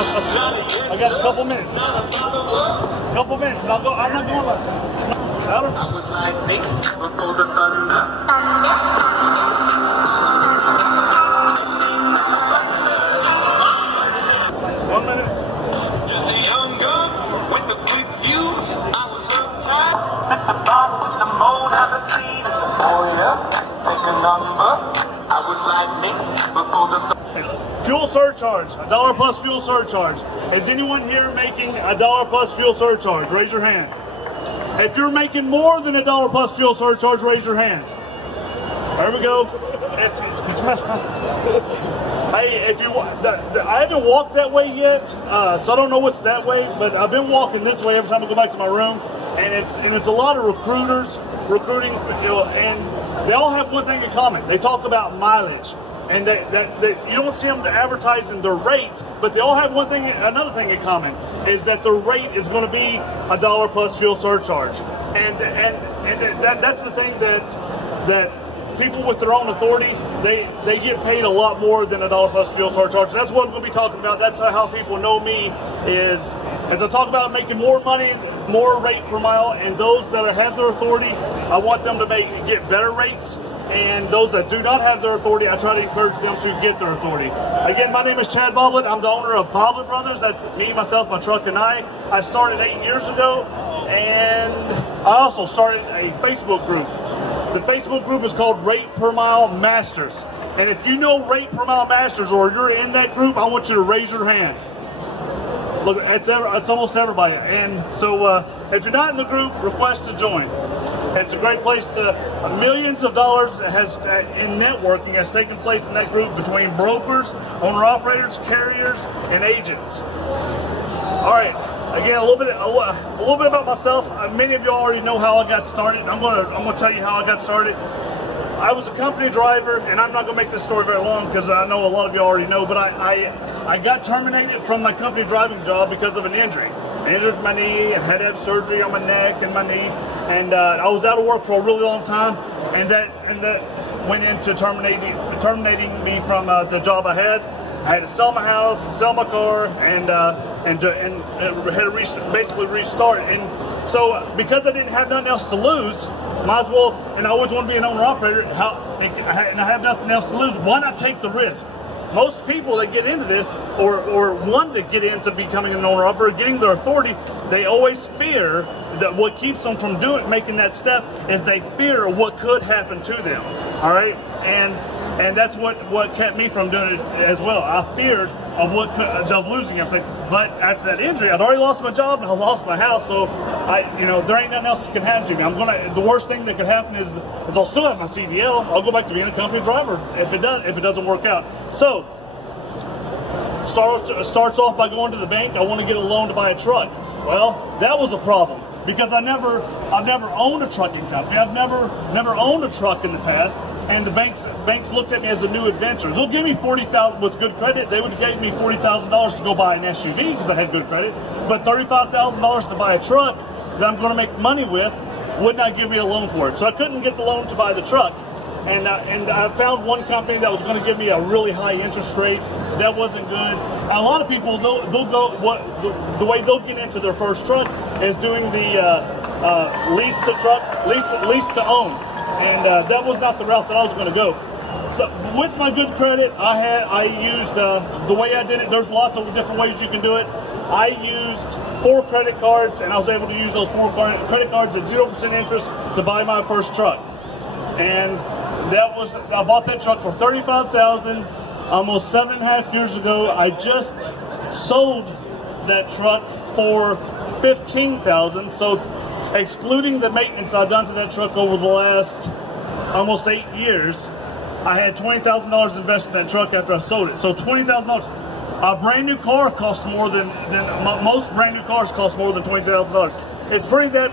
I got a couple minutes. Couple minutes, and I'll go. I'm not going like louder. I was like me before the thunder. One minute. Just a young gun with the quick fuse. I was uptight. Fit the box with the mold, have a seat. Oh yeah, take a number. I was like me before the fuel surcharge, $1 plus fuel surcharge. Is anyone here making $1 plus fuel surcharge? Raise your hand. If you're making more than $1 plus fuel surcharge, raise your hand. There we go. Hey, if you, I haven't walked that way yet, so I don't know what's that way, but I've been walking this way every time I go back to my room, and it's a lot of recruiters recruiting, you know, and they all have one thing in common. They talk about mileage. And you don't see them advertising their rate, but they all have another thing in common, is that their rate is going to be $1 plus fuel surcharge. And that's the thing that people with their own authority, they get paid a lot more than $1 plus fuel surcharge. That's what I'm going to be talking about. That's how people know me, is as I talk about making more money, more rate per mile, and those that have their authority, I want them to get better rates. And those that do not have their authority, I try to encourage them to get their authority. Again, my name is Chad Boblet. I'm the owner of Boblet Brothers. That's me, myself, my truck, and I. I started 8 years ago, and I also started a Facebook group. The Facebook group is called Rate Per Mile Masters. And if you know Rate Per Mile Masters, or you're in that group, I want you to raise your hand. Look, it's almost everybody. And so if you're not in the group, request to join. It's a great place to, millions of dollars in networking has taken place in that group between brokers, owner-operators, carriers, and agents. All right, again, a little bit about myself. Many of you already know how I got started. I'm gonna tell you how I got started. I was a company driver, and I'm not gonna make this story very long because I know a lot of you already know, but I got terminated from my company driving job because of an injury. I injured my knee and had to have surgery on my neck and my knee, and I was out of work for a really long time, and that went into terminating me from the job I had. I had to sell my house, sell my car, and had to basically restart. And so because I didn't have nothing else to lose, might as well, and I always want to be an owner-operator, and I have nothing else to lose, why not take the risk? Most people that get into this, or want to get into becoming an owner-operator, getting their authority, they always fear that what keeps them from making that step is they fear what could happen to them. All right, and that's what kept me from doing it as well. I feared of losing everything. But after that injury, I'd already lost my job and I lost my house, so there ain't nothing else that can happen to me. The worst thing that could happen is I'll still have my CDL. I'll go back to being a company driver if it doesn't work out. So starts off by going to the bank. I want to get a loan to buy a truck. Well, that was a problem because I've never owned a trucking company. I've never owned a truck in the past. And the banks looked at me as a new adventure. They'll give me $40,000 with good credit. They would have gave me $40,000 to go buy an SUV because I had good credit. But $35,000 to buy a truck that I'm going to make money with would not give me a loan for it. So I couldn't get the loan to buy the truck. And I found one company that was going to give me a really high interest rate. That wasn't good. And a lot of people, the way they'll get into their first truck is doing the lease to own. And that was not the route that I was going to go. So with my good credit, I used the way I did it. There's lots of different ways you can do it. I used 4 credit cards, and I was able to use those 4 credit cards at 0% interest to buy my first truck. And I bought that truck for $35,000 almost 7.5 years ago. I just sold that truck for $15,000. So excluding the maintenance I've done to that truck over the last almost 8 years, I had $20,000 invested in that truck after I sold it. So $20,000. A brand new car costs more than most brand new cars cost more than $20,000. It's pretty that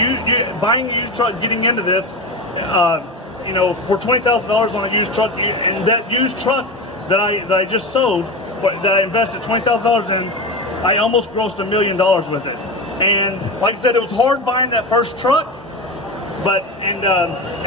you buying a used truck, getting into this, for $20,000 on a used truck, and that used truck that I just sold, that I invested $20,000 in, I almost grossed $1 million with it. And like I said, it was hard buying that first truck, and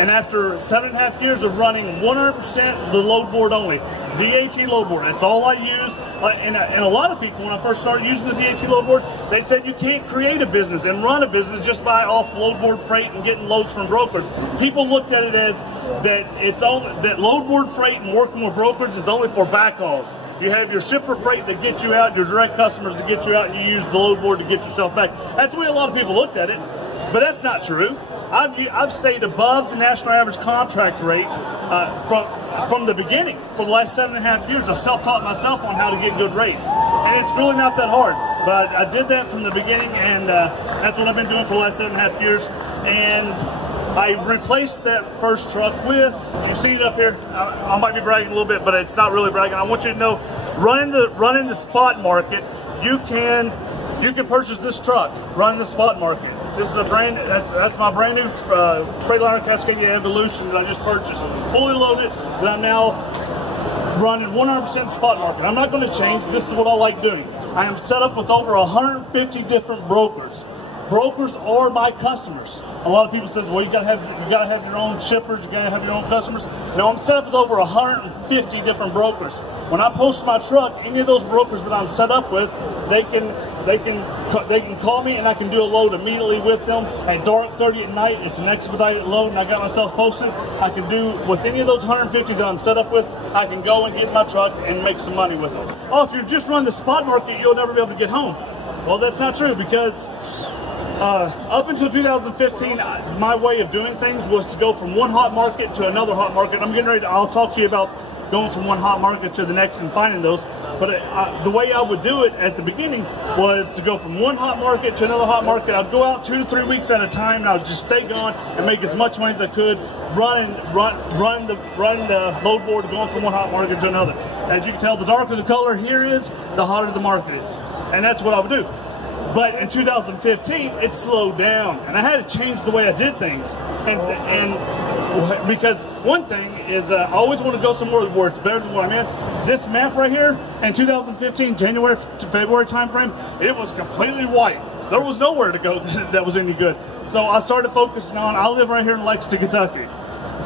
after 7.5 years of running 100% the load board only, DAT load board. That's all I use. And a lot of people, when I first started using the DAT load board, they said you can't create a business and run a business just by off load board freight and getting loads from brokers. People looked at it as that load board freight and working with brokers is only for backhauls. You have your shipper freight that gets you out, your direct customers that get you out, and you use the load board to get yourself back. That's the way a lot of people looked at it, but that's not true. I've stayed above the national average contract rate from the beginning. For the last 7.5 years, I self-taught myself on how to get good rates. And it's really not that hard. But I did that from the beginning, and that's what I've been doing for the last 7.5 years. And I replaced that first truck with, you see it up here, I might be bragging a little bit, but it's not really bragging. I want you to know, running the spot market, you can purchase this truck, running the spot market. This is that's my brand new Freightliner Cascadia Evolution that I just purchased, fully loaded, that I'm now running 100% spot market. I'm not going to change. This is what I like doing. I am set up with over 150 different brokers. Brokers are my customers. A lot of people says, well, you gotta have your own shippers, you gotta have your own customers. No, I'm set up with over 150 different brokers. When I post my truck, any of those brokers that I'm set up with, they can call me and I can do a load immediately with them at dark 30 at night. It's an expedited load and I got myself posted. I can do with any of those 150 that I'm set up with, I can go and get in my truck and make some money with them. Oh, if you just run the spot market, you'll never be able to get home. Well, that's not true, because up until 2015, my way of doing things was to go from one hot market to another hot market. I'm getting ready I'll talk to you about going from one hot market to the next and finding those. But the way I would do it at the beginning was to go from one hot market to another hot market. I'd go out 2 to 3 weeks at a time, and I'd just stay gone and make as much money as I could, run the load board going from one hot market to another. As you can tell, the darker the color here is, the hotter the market is. And that's what I would do. But in 2015, it slowed down, and I had to change the way I did things. And because one thing is, I always want to go somewhere where it's better than what I'm in. This map right here, in 2015, January to February timeframe, it was completely white. There was nowhere to go that was any good. So I started focusing on, I live right here in Lexington, Kentucky.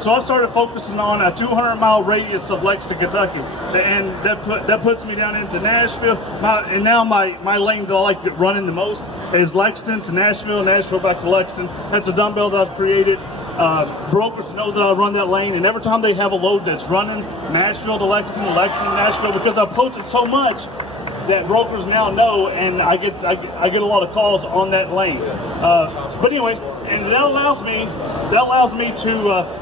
So I started focusing on a 200-mile radius of Lexington, Kentucky, and that puts me down into Nashville. And now my lane that I like running the most is Lexington to Nashville, Nashville back to Lexington. That's a dumbbell that I've created. Brokers know that I run that lane, and every time they have a load that's running Nashville to Lexington, Lexington to Nashville, because I post it so much that brokers now know, and I get a lot of calls on that lane. But anyway, and that allows me to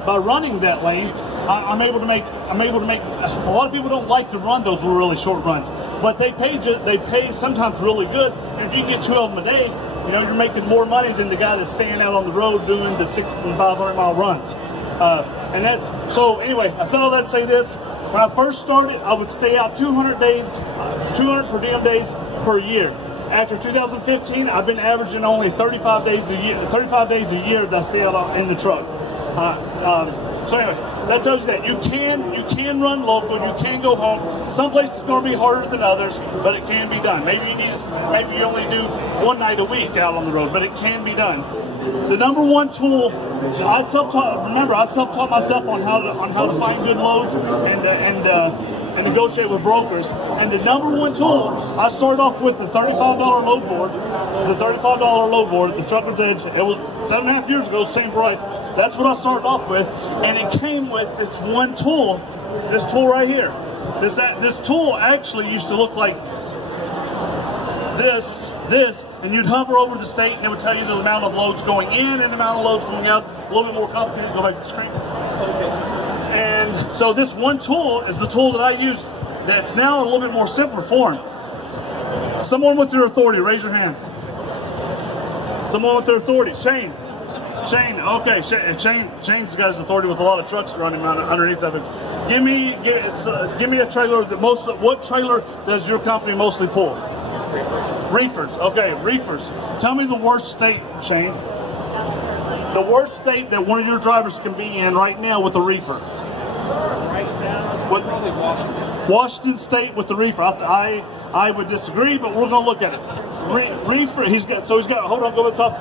by running that lane, I'm able to make. A lot of people don't like to run those really short runs, but they pay sometimes really good. And if you get 2 of them a day, you know, you're making more money than the guy that's staying out on the road doing the 600 and 500 mile runs. And that's so. Anyway, I said all that to say this. When I first started, I would stay out 200 days, 200 per diem days per year. After 2015, I've been averaging only 35 days a year. 35 days a year that I stay out in the truck. So anyway, that tells you that you can run local. You can go home. Some places are going to be harder than others, but it can be done. Maybe you only do 1 night a week out on the road, but it can be done. The number one tool, I self-taught myself on how to find good loads and negotiate with brokers. And the number one tool, I started off with the $35 load board. The Trucker's Edge. It was 7.5 years ago, same price. That's what I started off with, and it came with this one tool, this tool right here. This tool actually used to look like this, and you'd hover over the state, and it would tell you the amount of loads going in and the amount of loads going out. A little bit more complicated. Go back to the screen. And so this one tool is the tool that I use that's now a little bit more simpler form. Someone with your authority, raise your hand. Someone with their authority. Shane, okay, Shane's got his authority with a lot of trucks running underneath of it. Give me a trailer what trailer does your company mostly pull? Reefers. Okay, reefers. Tell me the worst state, Shane. The worst state that one of your drivers can be in right now with a reefer. Right now, probably Washington. Washington State with the reefer. I would disagree, but we're going to look at it. Reefer. He's got. Hold on. Go to the top.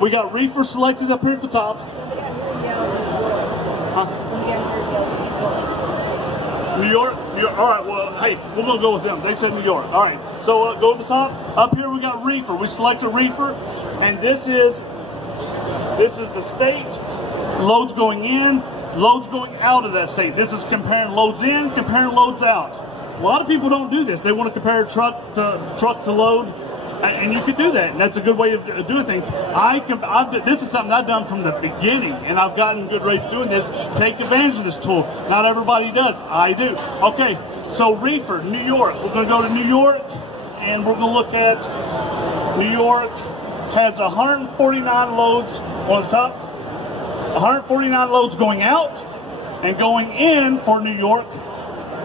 We got reefer selected up here at the top. New York. All right, well, hey, we're going to go with them. They said New York. All right, so go to the top. Up here we got reefer. We select a reefer, and this is the state. Loads going in, loads going out of that state. This is comparing loads in, comparing loads out. A lot of people don't do this. They want to compare truck to load, and you can do that, and that's a good way of doing things. This is something I've done from the beginning, and I've gotten good rates doing this. Take advantage of this tool. Not everybody does. I do. Okay, so reefer, New York. We're going to go to New York, and we're going to look at New York has 149 loads on the top, 149 loads going out, and going in for New York,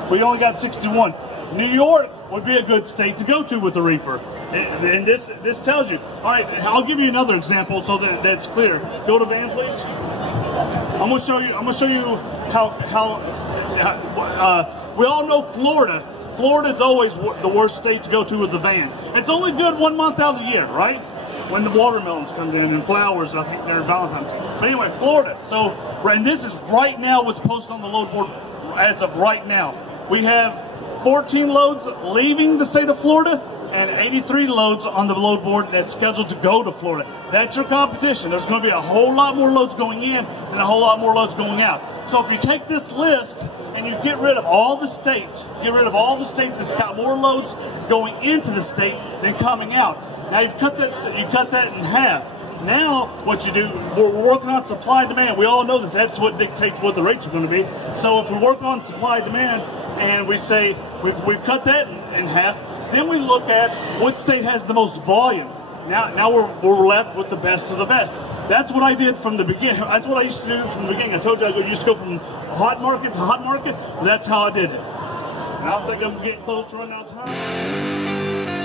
we only got 61. New York would be a good state to go to with the reefer. And this tells you. All right, I'll give you another example so that that's clear. Go to van, please. I'm gonna show you how we all know Florida. Florida's always the worst state to go to with the van. It's only good 1 month out of the year, right? When the watermelons come in and flowers, I think they're Valentine's. But anyway, Florida. So, and this is right now what's posted on the load board as of right now. We have 14 loads leaving the state of Florida and 83 loads on the load board that's scheduled to go to Florida. That's your competition. There's going to be a whole lot more loads going in and a whole lot more loads going out. So if you take this list and you get rid of all the states, that's got more loads going into the state than coming out. Now you cut that in half. Now what you do, we're working on supply and demand. We all know that that's what dictates what the rates are going to be. So if we work on supply and demand and we say we've cut that in half, then we look at what state has the most volume. Now we're left with the best of the best. That's what I did from the beginning. That's what I used to do from the beginning. I told you I used to go from hot market to hot market. That's how I did it. And I think I'm getting close to running out of time.